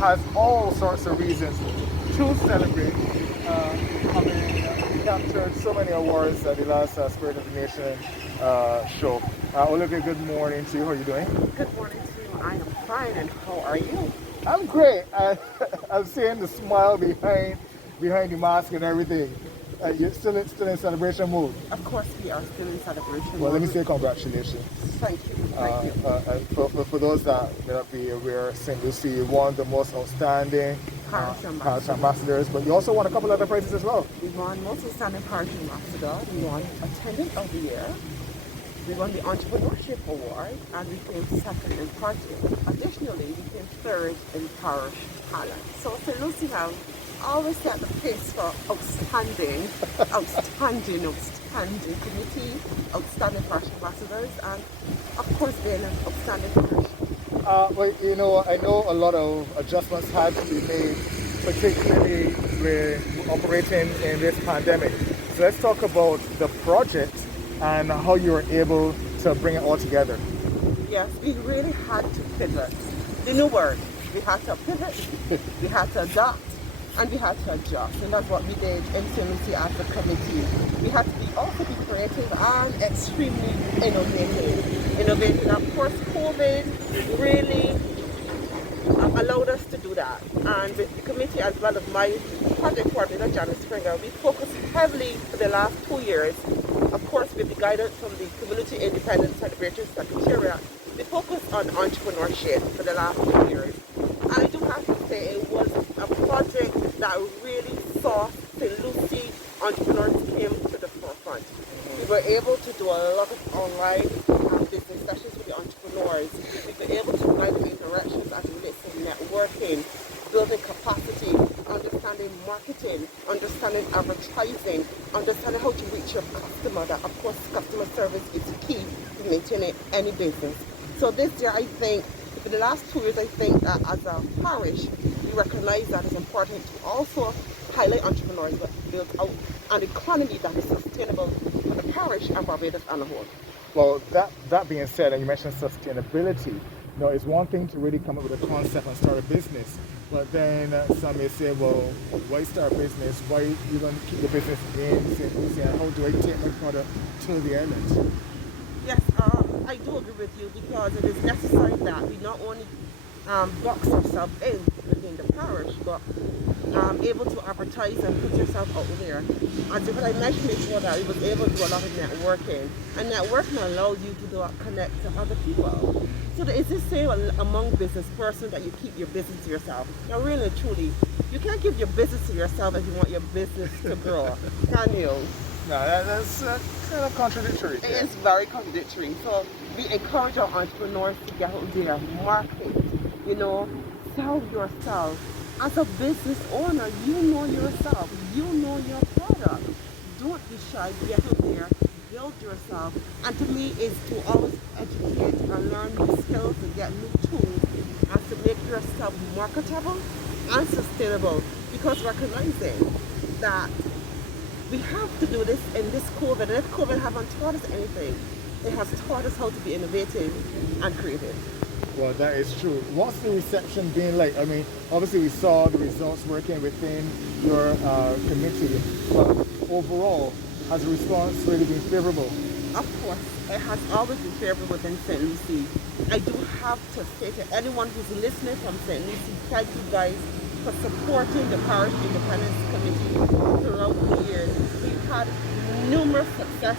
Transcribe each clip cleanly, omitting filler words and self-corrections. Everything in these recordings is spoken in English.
has all sorts of reasons to celebrate. Having captured so many awards at the last Spirit of the Nation show. Olivia, good morning to you. How are you doing? Good morning to you. I am fine, and how are you? I'm great. I'm seeing the smile behind the mask and everything. You're still in celebration mode. Of course, we are still in celebration Well, let me mode. say congratulations. Thank you. Thank you. For those that may not be aware, St. Lucie won the most outstanding parish ambassadors, but you also won a couple other prizes as well. We won most outstanding parish ambassador. We won attendant of the year. We won the entrepreneurship award, and we came second in party. Additionally, we came third in parish talent. So St. Lucie have always set the pace for outstanding committee, outstanding parish ambassadors, and of course being an outstanding parish. Well, you know, I know a lot of adjustments had to be made, particularly with operating in this pandemic. So let's talk about the project and how you were able to bring it all together. Yes, we really had to pivot. The new word, we had to pivot, we had to adapt, and we had to adjust. And that's what we did in St. Lucie as a committee. We had to also be creative and extremely innovative. Of course, COVID really allowed us to do that. And with the committee, as well as my project coordinator, Janice Springer, we focused heavily for the last 2 years. Of course, with the guidance from the Community Independent Celebration Secretariat, we focused on entrepreneurship for the last 2 years. And I do have to say it was a project that really saw St. Lucie entrepreneurs came to the forefront. We were able to do a lot of online business sessions with the entrepreneurs. We were able to provide them interactions as it relates to networking, building capacity, understanding marketing, understanding advertising, understanding how to reach your customer. That, of course, customer service is key to maintaining any business. So this year, I think, for the last 2 years, I think that as a parish, we recognize that it's important to also highlight entrepreneurs that build out an economy that is sustainable for the parish and Barbados as a whole. Well, that being said, and you mentioned sustainability, you know, it's one thing to really come up with a concept and start a business, but then some may say, well, why start a business? Why even keep the business in St. Lucie? And how do I take my product to the island? Yes, I do agree with you, because it is necessary that we not only box ourselves within the parish, but able to advertise and put yourself out there. As if I mentioned before, that we was able to do a lot of networking, and networking allows you to connect to other people. So there is this saying among business persons that you keep your business to yourself. Now really, truly, you can't keep your business to yourself if you want your business to grow, can you? No, that's kind of contradictory. It is very contradictory. So we encourage our entrepreneurs to get out there, market, sell yourself. As a business owner, you know yourself, you know your product. Don't be shy, get out there, build yourself. And to me, is to always educate and learn new skills and get new tools, and to make yourself marketable and sustainable. Because recognizing that we have to do this in this COVID, and if COVID haven't taught us anything, it has taught us how to be innovative and creative. Well, that is true. What's the reception been like? I mean, obviously we saw the results working within your committee, but overall, has the response really been favorable? Of course, it has always been favorable within St. Lucie. I do have to say to anyone who's listening from St. Lucie, thank you guys for supporting the Parish Independence Committee throughout the years. We've had numerous success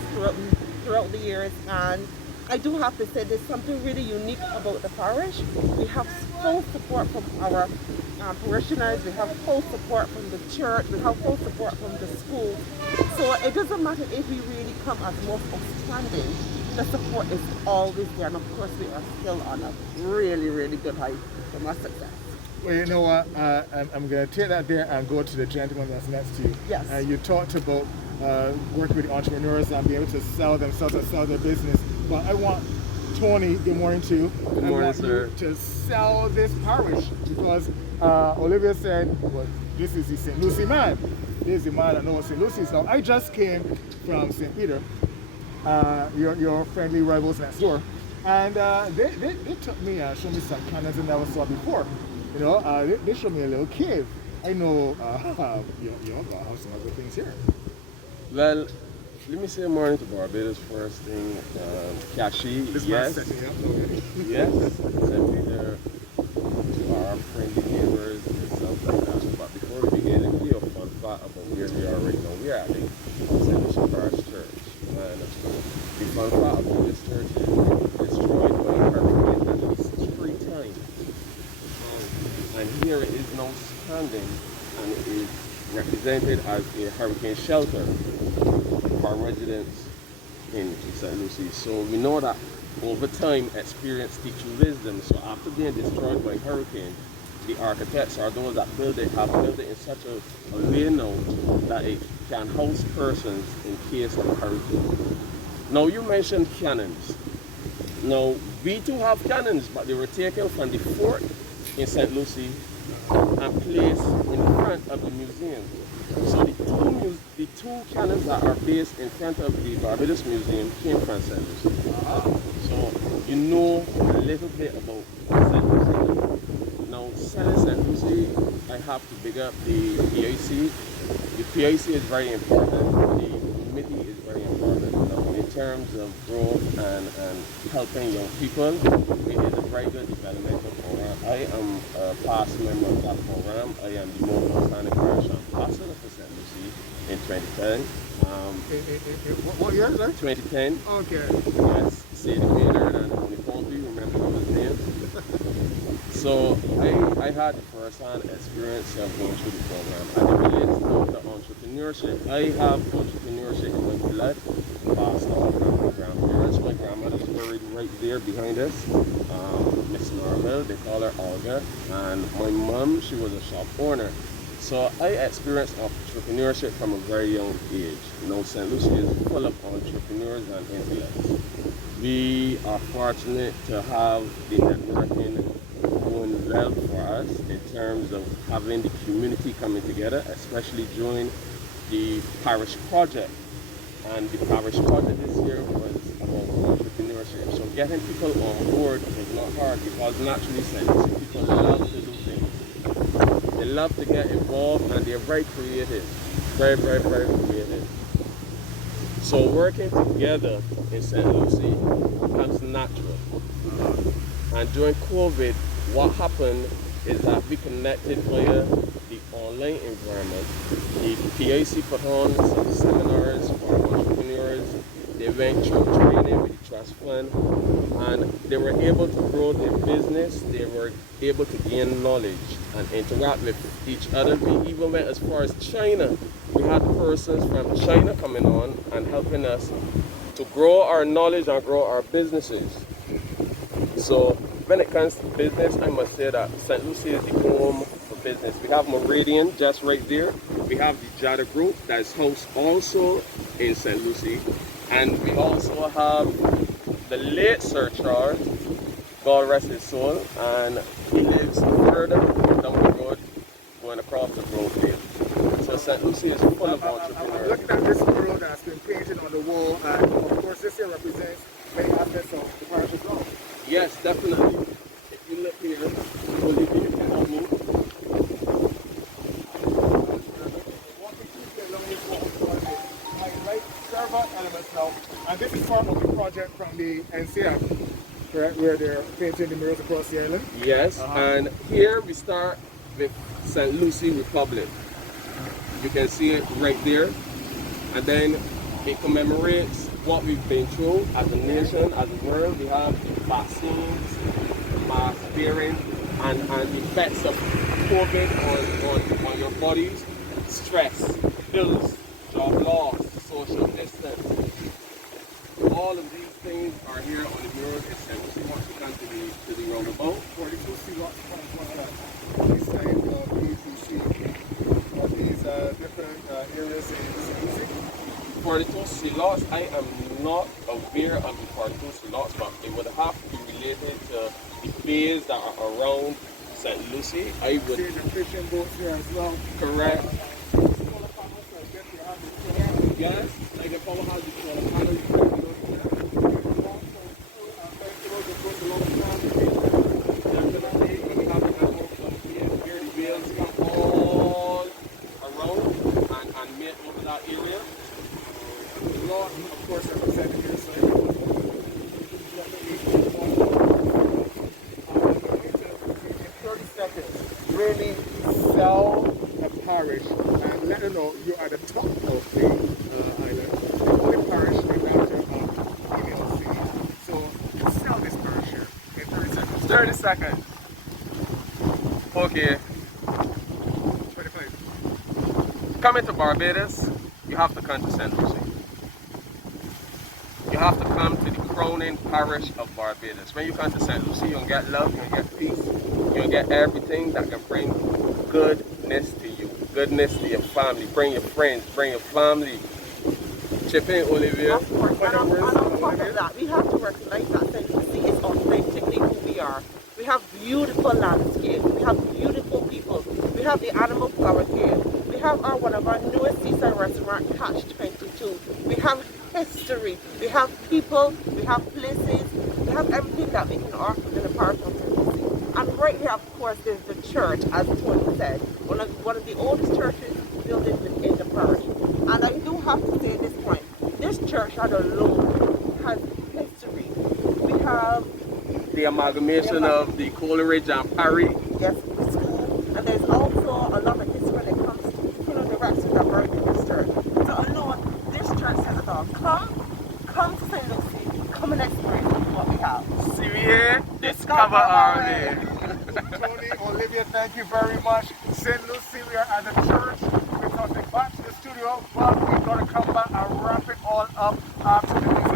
throughout the years, and I do have to say there's something really unique about the parish. We have full support from our parishioners, we have full support from the church, we have full support from the school. So it doesn't matter if we really come as most outstanding, the support is always there, and of course we are still on a really, really good height from our success. Well, you know what, I'm going to take that there and go to the gentleman that's next to you. Yes. You talked about working with the entrepreneurs and being able to sell themselves and sell their business. But I want Tony, good morning to you. Good morning, sir. To sell this parish, because Olivia said, well, this is the St. Lucie man. This is the man that knows St. Lucie. So I just came from St. Peter, your friendly rivals next door. And they took me and showed me some cannons I never saw before. They showed me a little cave. I know your God have some other things here. Well, let me say morning to Barbados first thing. Kashi, This yes, man's setting me up already. yes, send me there to our friendly neighbors and stuff like that. But before we begin, let me give you a fun fact about where we are right now. We are at the St. Lucia Parish Church. And the fun fact about this church is it was destroyed by a hurricane at least 3 times. And here it is now standing, and it is represented as a hurricane shelter for residents in St. Lucie. So we know that over time experience teaches wisdom. So after being destroyed by hurricane, the architects or those that build it have built it in such a way now that it can house persons in case of a hurricane. Now you mentioned cannons. Now we too have cannons, but they were taken from the fort in St. Lucie and placed in front of the museum. So the two cannons that are based in front of the Barbados Museum came from St. Lucie. So you know a little bit about St. Lucie. Now selling St. Lucie, I have to big up the PIC. The PIC is very important. The committee is very important. Now, in terms of growth and helping young people, it is a very good developmental program. I am a past member of that program. I am the most outstanding parish ambassador for St. Lucie in 2010. What year is that? 2010. Okay. Yes, Sadie Maynard and Tony Pompey, remember those names? So I had the first-hand experience of going through the program as it relates to the entrepreneurship. I have entrepreneurship in my blood, passed on from my grandparents. My grandmother's buried right there behind us, Miss Marvel, they call her Olga, and my mom, she was a shop owner. So I experienced entrepreneurship from a very young age. St. Lucie is full of entrepreneurs and intellects. We are fortunate to have the networking going well for us in terms of having the community coming together, especially during the parish project. And the parish project this year was about entrepreneurship. So getting people on board was not hard because naturally St. Lucie people love to do things. They love to get involved and they're very creative. Very, very, very creative. So working together in St. Lucie becomes natural. And during COVID, what happened is that we connected via the online environment. The PIC put on some seminars for entrepreneurs. They went through training with the trust fund and they were able to grow their business. They were able to gain knowledge and interact with each other. We even went as far as China. We had persons from China coming on and helping us to grow our knowledge and grow our businesses. So when it comes to business, I must say that St. Lucie is the home for business. We have Meridian just right there. We have the Jada Group that is housed also in St. Lucie. And we also have the late Sir Charles, God rest his soul, and he lives further down the road going across the road there. So St. Lucie is full of entrepreneurs. I'm looking at this mural that's been painted on the wall, and of course this here represents many aspects of the parish as well. Yes, definitely. If you look here, you will leave you can help me. Server elements now, and this is part of the project from the NCF, correct, where they're painting the murals across the island. Yes, and here we start with St. Lucie Republic. You can see it right there, and then it commemorates what we've been through as a nation, as a world. We have vaccines, mask wearing, and the effects of COVID on your bodies, stress, bills, job loss, social distance. All of these things are here on the mural itself. So once you come to the roundabout, 42 C-Lots this kind of BCC of these different areas in St. Lucie. 42 C-Lots, I am not aware of the 42 C-Lots, but it would have to be related to the bays that are around St. Lucie. I would. See the fishing boats here as well. Correct. Yes, like a powerhouse, you can panel, you can 30 seconds. Okay. 25. Coming to Barbados, you have to come to St. Lucie. You have to come to the crowning parish of Barbados. When you come to St. Lucie, you'll get love, you'll get peace, you'll get everything that can bring goodness to you, goodness to your family. Bring your friends, bring your family. Chip in, Olivia. Of course, and on top of that, we have to recognize that St. Lucie is authentically who we are. We have beautiful landscapes, we have beautiful people, we have the animal flower here, we have one of our newest seaside restaurant, Catch 22. We have history, we have people, we have places, we have everything that we can offer in the parish of St. Lucie. And right here, of course, there's the church, as Tony said, one of the oldest churches built in the parish. And I do have to say at this point, this church alone has history. We have The amalgamation of the Coleridge and Parry. yes, the school, and there's also a lot of history when it comes to the rest that are in this church. So alone, this church says it all. Come to St. Lucie, come and experience what we have. See we here? Discover our way. Tony, Olivia, thank you very much. St. Lucie, we are at the church. We're coming back to the studio, but we're going to come back and wrap it all up after the